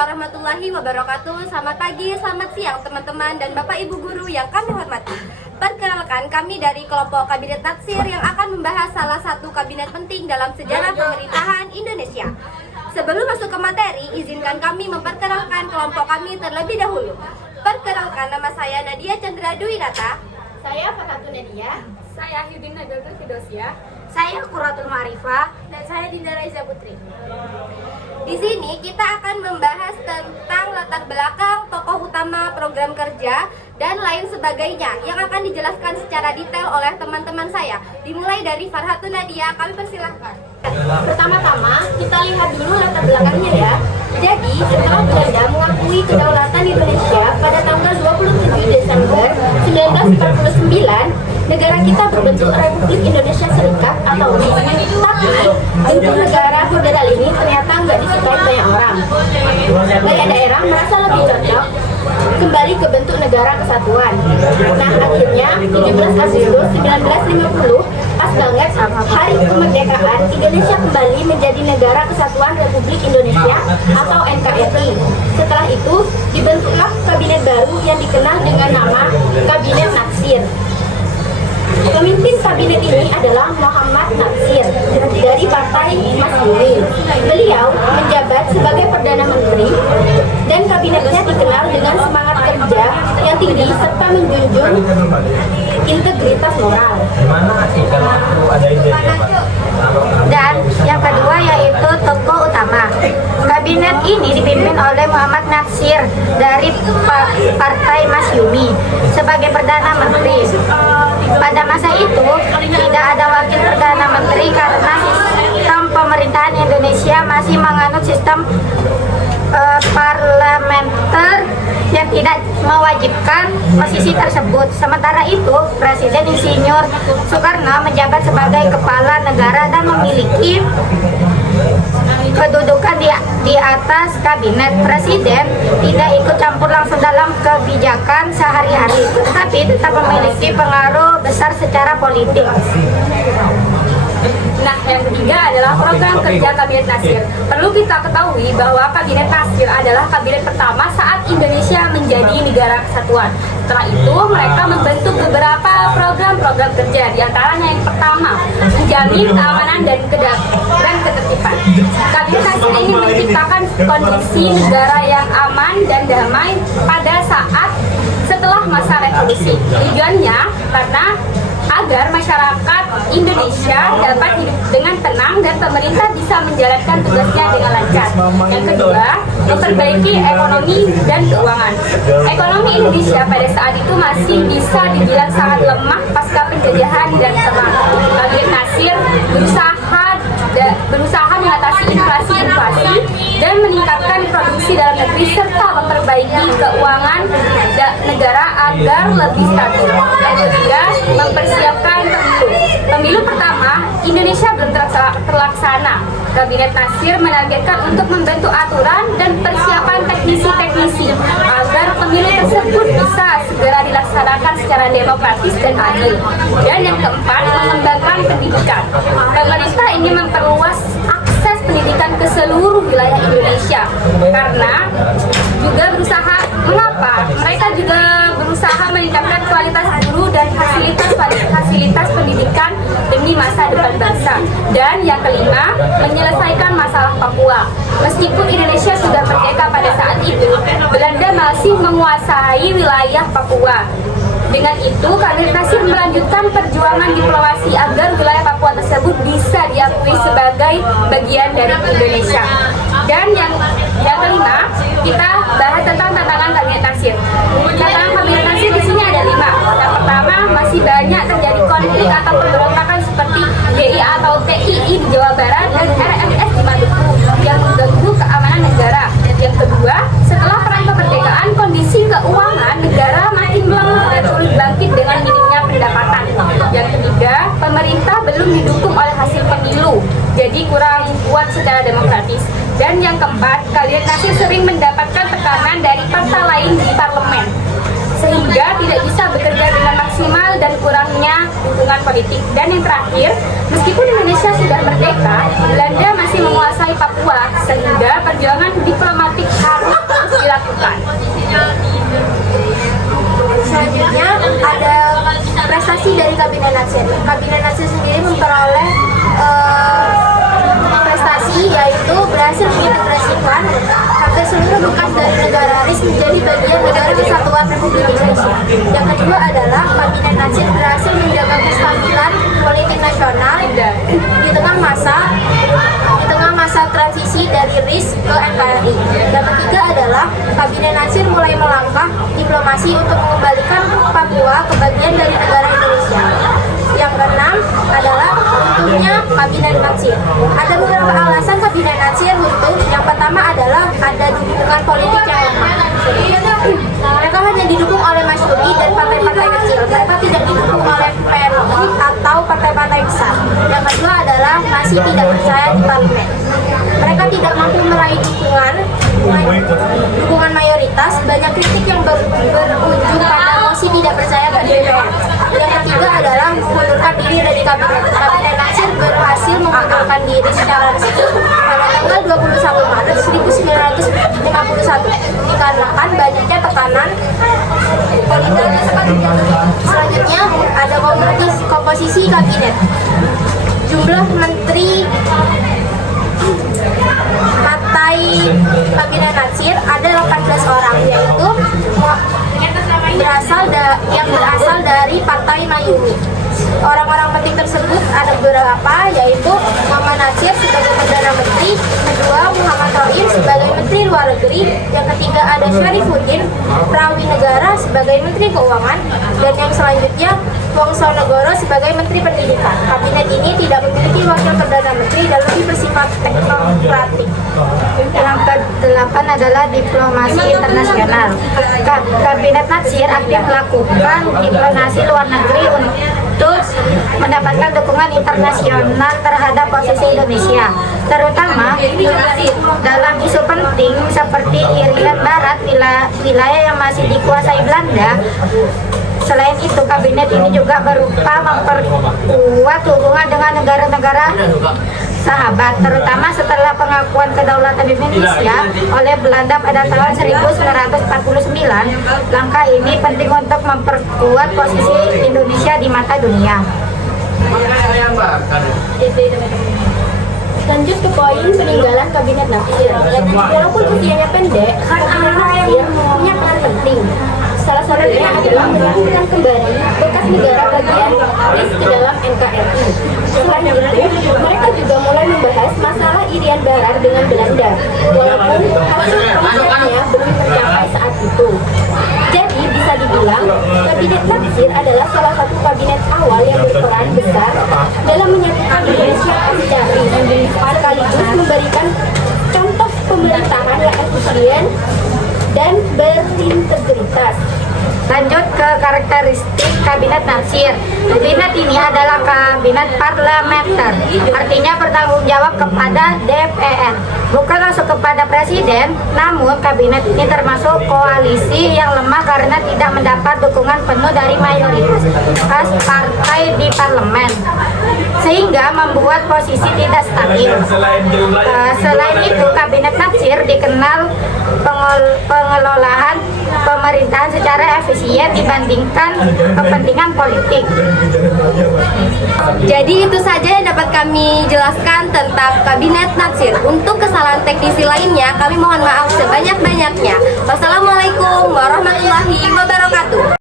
warahmatullahi wabarakatuh. Selamat pagi, selamat siang teman-teman dan Bapak Ibu guru yang kami hormati. Perkenalkan, kami dari kelompok Kabinet Natsir yang akan membahas salah satu kabinet penting dalam sejarah pemerintahan Indonesia. Sebelum masuk ke materi, izinkan kami memperkenalkan kelompok kami terlebih dahulu. Perkenalkan, nama saya Nadia Chandra Dwinata. Saya Fakatu Nadia. Saya Hidin Nabil Fidosia. Saya Quratul Ma'rifah. Dan saya Dinda Raiza Putri. Di sini kita akan membahas tentang latar belakang, tokoh utama, program kerja, dan lain sebagainya yang akan dijelaskan secara detail oleh teman-teman saya. Dimulai dari Farhatun Nadia, kami persilahkan. Pertama-tama, kita lihat dulu latar belakangnya ya. Jadi, setelah Belanda mengakui kedaulatan Indonesia pada tanggal 27 Desember 1949, negara kita berbentuk Republik Indonesia Serikat atau RIS. Tapi, bentuk negara federal ini ternyata nggak disukai banyak orang. Banyak daerah merasa lebih cocok kembali ke bentuk negara kesatuan. Nah, akhirnya 17 Agustus 1950, pas banget hari kemerdekaan, Indonesia kembali menjadi negara kesatuan Republik Indonesia atau NKRI. Setelah itu dibentuklah kabinet baru yang dikenal dengan nama Kabinet Natsir. Pemimpin kabinet ini adalah Muhammad Natsir dari Partai Masyumi. Beliau menjabat sebagai Perdana Menteri dan kabinetnya dikenal dengan semangat kerja yang tinggi serta menjunjung integritas moral. Dan yang kedua yaitu tokoh utama. Kabinet ini dipimpin oleh Muhammad Natsir dari Partai Masyumi sebagai Perdana Menteri. Pada masa itu tidak ada wakil Perdana Menteri karena sistem pemerintahan Indonesia masih menganut sistem parlementer yang tidak mewajibkan posisi tersebut. Sementara itu, Presiden Insinyur Soekarno menjabat sebagai kepala negara dan memiliki kedudukan di atas kabinet. Presiden tidak ikut campur langsung dalam kebijakan sehari-hari, tetapi tetap memiliki pengaruh besar secara politik. Nah, yang ketiga adalah program kerja Kabinet Natsir. Perlu kita ketahui bahwa Kabinet Natsir adalah kabinet pertama saat Indonesia menjadi negara kesatuan. Setelah itu, mereka membentuk beberapa program-program kerja. Di antaranya yang pertama, menjamin keamanan dan ketertiban. Kabinet Natsir ingin menciptakan kondisi negara yang aman dan damai pada saat setelah masa revolusi. Tujuannya karena agar masyarakat Indonesia dapat hidup dengan tenang dan pemerintah bisa menjalankan tugasnya dengan lancar. Yang kedua, memperbaiki ekonomi dan keuangan. Ekonomi Indonesia pada saat itu masih bisa dibilang sangat lemah pasca penjajahan dan perang. Kabinet Natsir berusaha mengatasi inflasi dan meningkatkan produksi dalam negeri serta memperbaiki keuangan negara agar lebih stabil. Yang ketiga, mempersiapkan pemilu pertama Indonesia belum terlaksana. Kabinet Natsir menargetkan untuk membentuk aturan dan persiapan teknisi agar pemilu tersebut bisa segera dilaksanakan secara demokratis dan adil. Dan yang keempat, mengembangkan pendidikan. Pemerintah ingin memperluas akses pendidikan ke seluruh wilayah Indonesia karena juga mereka juga berusaha meningkatkan kualitas guru dan fasilitas pendidikan demi masa depan bangsa. Dan yang kelima, menyelesaikan masalah Papua. Meskipun Indonesia sudah merdeka pada saat itu, Belanda masih menguasai wilayah Papua. Dengan itu, Kabinet Natsir melanjutkan perjuangan diplomasi agar wilayah Papua tersebut bisa diakui sebagai bagian dari Indonesia. Dan yang kelima, kita bahas tentang tantangan Kabinet Natsir. Tantangan Kabinet Natsir di sini ada 5. Yang pertama, masih banyak terjadi konflik atau pemberontakan seperti GIA atau TII di Jawa Barat dan RMS di Maluku yang mengganggu keamanan negara. Yang kedua, setelah perang kemerdekaan, kondisi keuangan negara makin melemah dan sulit bangkit dengan minimnya pendapatan. Yang ketiga, pemerintah belum didukung oleh hasil pemilu, jadi kurang kuat secara demokratis. Dan yang keempat, Kabinet Natsir sering mendapatkan tekanan dari partai lain di parlemen, sehingga tidak bisa bekerja dengan maksimal dan kurangnya dukungan politik. Dan yang terakhir, meskipun Indonesia sudah merdeka, Belanda masih menguasai Papua, sehingga perjuangan diplomatik harus Natsir. Kabinet Natsir sendiri memperoleh prestasi, yaitu berhasil mengintegrasikan hampir seluruh bekas dari negara RIS menjadi bagian negara kesatuan Republik Indonesia. Yang kedua adalah Kabinet Natsir berhasil menjaga kestabilan politik nasional di tengah masa transisi dari RIS ke NKRI. Yang ketiga adalah Kabinet Natsir mulai melangkah diplomasi untuk mengembalikan Papua ke bagian dari negara Indonesia. Yang keenam adalah runtuhnya Kabinet Natsir. Ada beberapa alasan Kabinet Natsir runtuh. Yang pertama adalah ada dukungan politik yang lemah. Mereka hanya didukung oleh Masyumi dan partai-partai kecil. Mereka tidak didukung oleh PMI atau partai-partai besar. Yang kedua adalah masih tidak percaya di parlemen. Mereka tidak mampu meraih dukungan mayoritas. Banyak kritik yang berujung pada mosi tidak percaya ke DPR. Yang ketiga adalah mengundurkan diri dari kabinet. Kabinet Natsir berhasil mengundurkan diri secara resmi pada tanggal 21 Maret 1951 dikarenakan banyaknya tekanan politik. Selanjutnya ada komposisi kabinet. Jumlah menteri partai Kabinet Natsir ada 18 orang, yaitu yang berasal dari Partai Masyumi. Orang-orang penting tersebut ada beberapa, yaitu Muhammad Natsir sebagai Perdana Menteri, kedua Muhammad Rohim sebagai Menteri Luar Negeri, yang ketiga ada Syarifuddin Prawi Negara sebagai Menteri Keuangan, dan yang selanjutnya Wongso Negoro sebagai Menteri Pendidikan. Kabinet ini tidak memiliki wakil Perdana Menteri dan lebih bersifat teknokratik. Yang ke-8 adalah diplomasi internasional. Kabinet Natsir aktif melakukan diplomasi luar negeri untuk mendapatkan dukungan internasional terhadap posisi Indonesia, terutama dalam isu penting seperti Irian Barat, wilayah yang masih dikuasai Belanda. Selain itu, kabinet ini juga berupa memperkuat hubungan dengan negara-negara sahabat, terutama setelah pengakuan kedaulatan Indonesia oleh Belanda pada tahun 1949. Langkah ini penting untuk memperkuat posisi Indonesia di mata dunia. Lanjut ke poin peninggalan Kabinet Natsir. Walaupun usianya pendek, Kabinet Natsir punya peran penting. Salah satunya adalah menyatukan kembali bekas negara bagian RIS ke dalam NKRI. Selain itu, mereka juga mulai membahas masalah Irian Barat dengan Belanda, walaupun hasil prosesnya belum tercapai saat itu. Jadi bisa dibilang, Kabinet Natsir adalah salah satu kabinet awal yang berperan besar dalam menyatukan Indonesia Asia, sekaligus memberikan contoh pemerintahan yang efisien dan berintegritas. Lanjut ke karakteristik Kabinet Natsir. Kabinet ini adalah kabinet parlementer, artinya bertanggung jawab kepada DPR, bukan langsung kepada presiden. Namun kabinet ini termasuk koalisi yang lemah karena tidak mendapat dukungan penuh dari mayoritas partai di parlemen, sehingga membuat posisi tidak stabil. Selain itu, Kabinet Natsir dikenal pengelolaan pemerintahan secara efisien dibandingkan kepentingan politik. Jadi itu saja yang dapat kami jelaskan tentang Kabinet Natsir. Untuk kesalahan teknisi lainnya, kami mohon maaf sebanyak-banyaknya. Wassalamualaikum